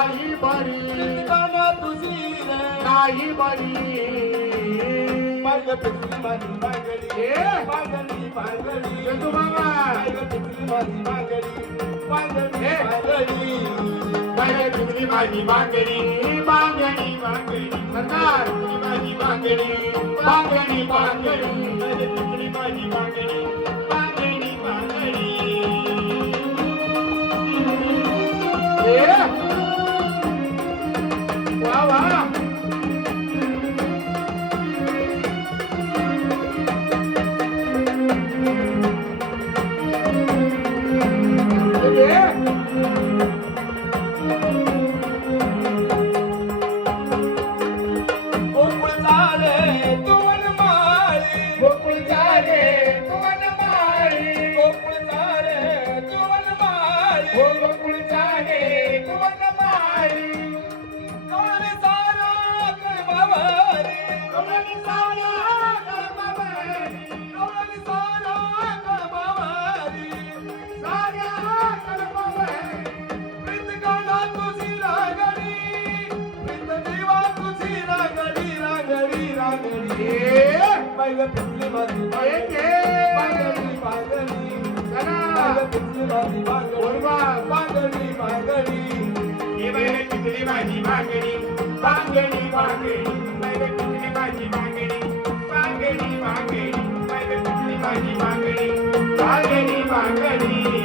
नाही बरी काना तुझी रे नाही बरी माझ्या पिकली माझी बांगडी बांगडी बांगडी चंदू मामा माझ्या पिकली माझी बांगडी बांगडी बांगडी माझ्या पिकली माझी बांगडी बांगडी बांगडी सरकार माझी बांगडी बांगडी बांगडी माझ्या पिकली माझी बांगडी बांगडी बांगडी वा वा बाईला पिकली माझी बांगडी बांगडी बाईला पिकली माझी बांगडी बांगडी हे बाईला पिकली माझी बांगडी बांगडी बांगडी बाईला पिकली माझी बांगडी बांगडी बांगडी बाईला पिकली माझी बांगडी बांगडी बांगडी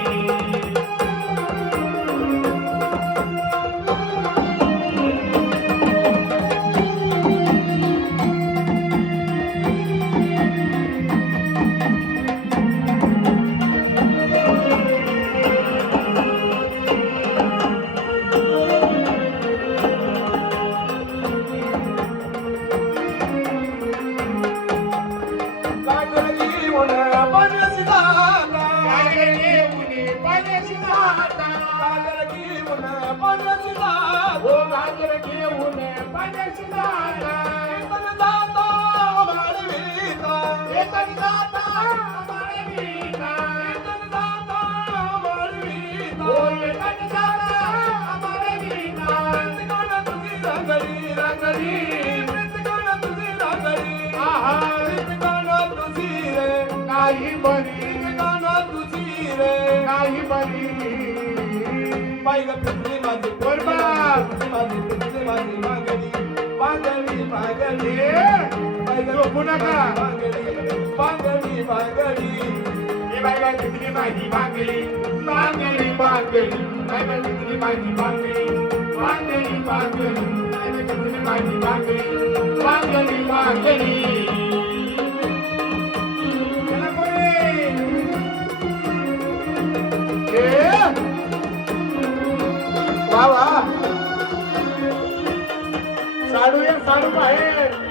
नाही बरी काना तुझी रे नाही बरी बाईला पिकली माझी माझी पिकली माझी बांगडी बांगडी बांगडी बाईला नका बांगडी बांगडी हे बाईला पिकली माझी बांगडी बांगडी बांगडी बाईला पिकली माझी बांगडी बांगडी बांगडी बाईला पिकली माझी बांगडी बांगडी बांगडी वा वा साडू एक साडू बाहेर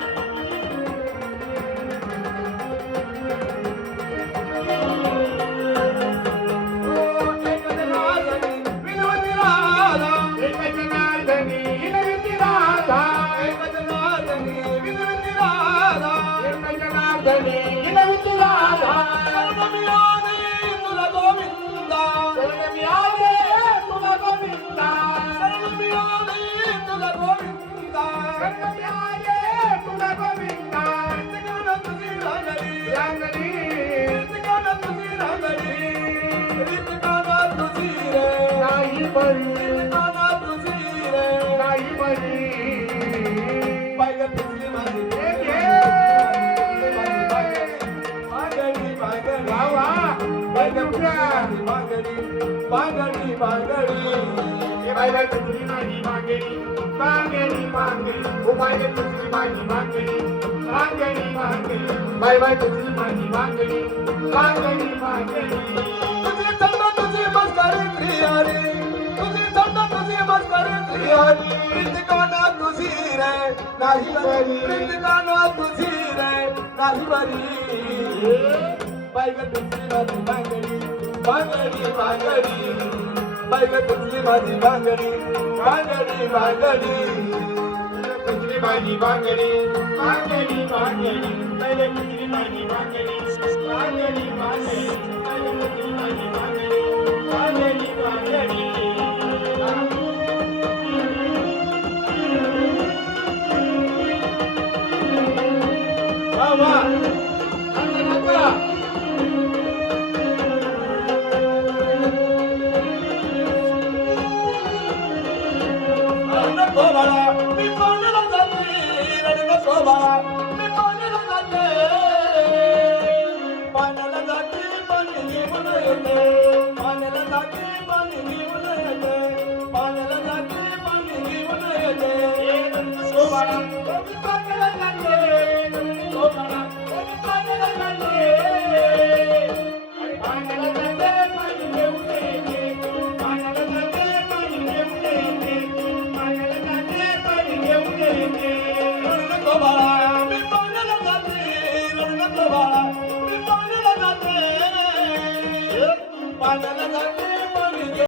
बांगडी बांगडी बाईला पिकली माझी बांगडी बांगडी बांगडी ओ बाईला पिकली माझी बांगडी बांगडी बांगडी बाई बाई पिकली माझी बांगडी बांगडी बांगडी तुझी चंदा तुझी मस्करी प्रियारी तुझी चंदा तुझी मस्करी प्रियारी प्रीतिकाना तुझी रे नाही बरी प्रीतिकाना तुझी रे नाही बरी बाईला पिकली माझी बांगडी बांगडी बांगडी बाईला पिकली माझी बांगडी बांगडी बांगडी पिकली माझी बांगडी बांगडी बांगडी बाईला पिकली माझी बांगडी बांगडी बांगडी बाईला पिकली माझी बांगडी बांगडी बांगडी सोबाळा मी पाण्याला जाते रडणं सोबाळा मी पाण्याला जाते पाण्याला जाते पाणी घेऊन येते पाण्याला जाते पाणी घेऊन येते पाण्याला जाते पाणी घेऊन येते सोबाळा मी पाण्याला जाते सोबाळा मी पाण्याला जाते पाण्याला जाते पाणी घेऊन येते पाण्याला जाते पाणी घेऊन येते पाण्याला जाते पाणी घेऊन येते रडणं सोबाळा मी पाण्याला जाते रडणं सोबाळा मी पाण्याला जाते पाण्याला जाते